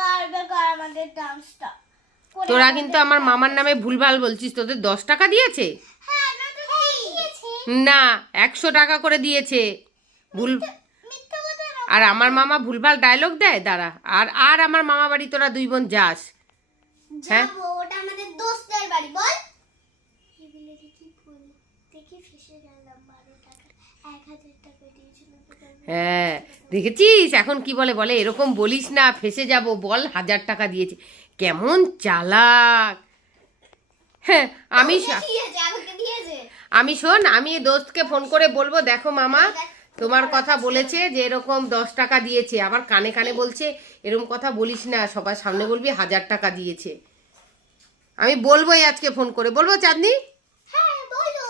বেকার বেকার আমাদের ডান্সটা। তোরা কিন্তু আমার মামার নামে ভুলভাল বলছিস। তোদের 10 টাকা দিয়েছে? হ্যাঁ না তো দিয়েছে। না, 100 টাকা করে দিয়েছে। ভুল। মিথ্যা কথা না। আর আমার মামা ভুলভাল ডায়লগ দেয়। দাঁড়া, আর আর আমার মামা বাড়ি তোরা 2 বোন যাস? হ্যাঁ, যাবো, ওটা আমাদের দোস্তের বাড়ি। বল এগুলো কি বল, দেখি ফেসে গেলাম 12 টাকা 1000 টাকা দিয়েছিল। হ্যাঁ, দেখেছিস এখন কি বলে? বলে এরকম বলিস না, ফেসে যাব, বল 1000 টাকা দিয়েছে। কেমন চালাক। হ্যাঁ, আমি দিয়েছে, আমাকে দিয়েছে। আমি শোন, আমি দোস্তকে ফোন করে বলবো, দেখো মামা তোমার কথা বলেছে যে এরকম 10 টাকা দিয়েছে, আবার কানে কানে বলছে এরকম কথা বলিস না, সবার সামনে বলবি 1000 টাকা দিয়েছে। আমি বলবোই, আজকে ফোন করে বলবো। চাঁদনি, হ্যাঁ বলো।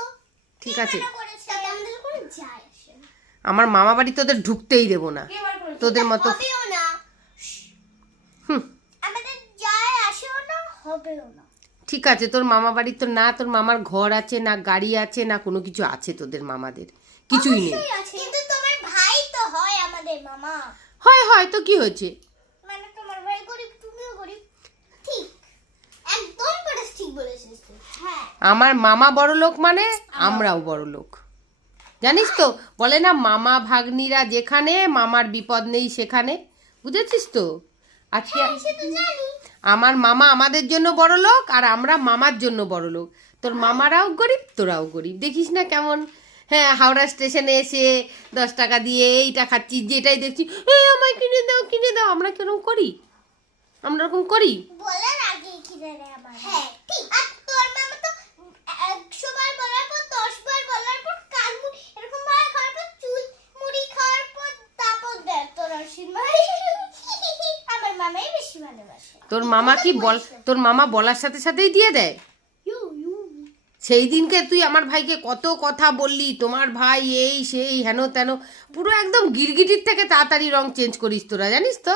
ঠিক আছে। করেছে আমাদের কোনো যায় আসে না। আমার মামা বাড়ি তোদের ঢুকতেই দেবো না, তোদের মতো। হবেও না। হুম, আমাদের যায় আসেও না, হবেও না। ঠিক আছে। তোর মামা বাড়ি তো না তোর মামার ঘর আছে, না গাড়ি আছে, না কোনো কিছু আছে তোদের মামাদের, কিছুই নেই। অবশ্যই আছে। কিন্তু তোমার ভাই তো হয় আমাদের মামা। হয় হয় তো কি হয়েছে? মানে তোমার ভাই গরিব, তুমিও গরিব। ঠিক, একদম করে ঠিক বলেছিস তুই। হ্যাঁ আমার মামা বড় লোক মানে আমরাও বড় লোক, জানিস তো? বলে না, মামা ভাগ্নিরা যেখানে, মামার বিপদ নেই সেখানে। বুঝেছিস তো? আজকে সে তো জানি। আমার মামা আমাদের জন্য বড় লোক, আর আমরা মামার জন্য বড় লোক। তোর মামারাও গরিব, তোরাও গরিব। দেখিস না কেমন? হ্যাঁ, হাওড়া স্টেশনে এসে 10 টাকা দিয়ে এইটা খাচ্ছিস, যেটাই দেখছি এই আমায় কিনে দাও কিনে দাও। আমরা কিরকম করি? আমরা এরকম করি? বলার আগে কিনে নেয় আমার। হ্যাঁ ঠিক। আর তোর মামা তো 100 বার বলার পর 10 বার বলার পর কান মুড়ি এরকম ভাবে খাওয়ার পর চুল মুড়ি খাওয়ার পর তারপর দেয় তোর আশীর্বাদ। আমার মামাই বেশি ভালোবাসে। তোর মামা কি বল? তোর মামা বলার সাথে সাথেই দিয়ে দেয়? সেই দিনকে তুই আমার ভাইকে কত কথা বললি, তোমার ভাই এই সেই হেন তেন, পুরো একদম গিরগিটির থেকে তাড়াতাড়ি রং চেঞ্জ করিস তোরা, জানিস তো?